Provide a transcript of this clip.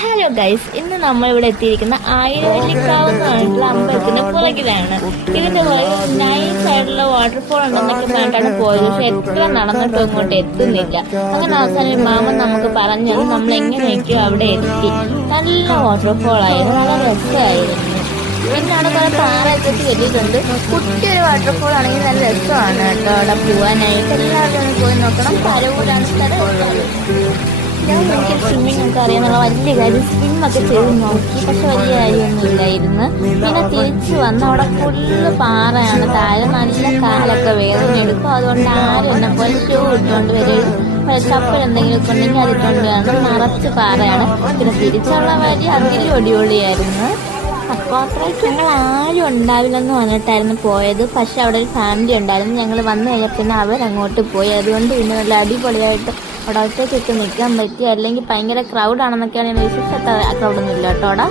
Hello guys ഇന്ന് നമ്മൾ ഇവിടെ എത്തിയിരിക്കുന്ന ആയിരവല്ലിക്കാവ് എന്ന് പറഞ്ഞിട്ടുള്ള അമ്പലത്തിന്റെ പുറകിലാണ്. ഇതിന്റെ പുറകിൽ നൈസ് ആയിട്ടുള്ള വാട്ടർഫോൾ ഉണ്ടെന്നൊക്കെ പറഞ്ഞിട്ടാണ് പോയത്. പക്ഷെ എത്ര നടന്നിട്ടും ഇങ്ങോട്ട് എത്തുന്നില്ല. അങ്ങനെ അവസാനം മാമൻ നമുക്ക് പറഞ്ഞു നമ്മൾ എങ്ങനെയൊക്കെയോ അവിടെ എത്തി. നല്ല വാട്ടർഫോൾ ആയിരുന്നു. നല്ല രസമായിരുന്നു. പിന്നെ അവിടെ കുറെ പാറയൊക്കെ കെട്ടിയിട്ടുണ്ട് കുട്ടിയൊരു വാട്ടർഫോൾ ആണെങ്കിൽ നല്ല രസമാണ് കേട്ടോ അവിടെ പോവാനായിട്ട്. എല്ലാവരും പോയി നോക്കണം. പരവൂരാണ് സ്ഥലം. ഞാൻ എനിക്ക് സ്വിമ്മിംഗ് ഒക്കെ അറിയാന്നുള്ള വലിയ കാര്യം സ്വിമ്മൊക്കെ ചെയ്ത് നോക്കി പക്ഷെ വലിയ കാര്യമൊന്നും ഇല്ലായിരുന്നു പിന്നെ തിരിച്ചു വന്ന് അവിടെ ഫുള്ള് പാറയാണ് താഴെ നല്ല കാലൊക്കെ വേദന എടുക്കും അതുകൊണ്ട് ആരും എന്നെ പോലെ ഷൂ ഇട്ടുകൊണ്ട് വരും ചപ്പൽ എന്തെങ്കിലും ഉണ്ടെങ്കിൽ അതിട്ടുകൊണ്ട് വേണം നിറച്ച് പാറയാണ് പിന്നെ തിരിച്ചുള്ള വഴി അതിലും അടിപൊളിയായിരുന്നു അപ്പോൾ അത്രയ്ക്ക് ഞങ്ങൾ ആരും ഉണ്ടാവില്ലെന്ന് പറഞ്ഞിട്ടായിരുന്നു പോയത്. പക്ഷെ അവിടെ ഒരു ഫാമിലി ഉണ്ടായിരുന്നു. ഞങ്ങൾ വന്നു കഴിഞ്ഞാൽ പിന്നെ അവരങ്ങോട്ട് പോയി. അതുകൊണ്ട് പിന്നെ നല്ല അടിപൊളിയായിട്ട് അവിടെ ഒറ്റയ്ക്കൊക്കെ നിൽക്കാൻ പറ്റി അല്ലെങ്കിൽ ഭയങ്കര ക്രൗഡാണെന്നൊക്കെയാണ് ഞാൻ വിശ്വസിച്ചത് ക്രൗഡൊന്നും ഇല്ല കേട്ടോ അവിടെ.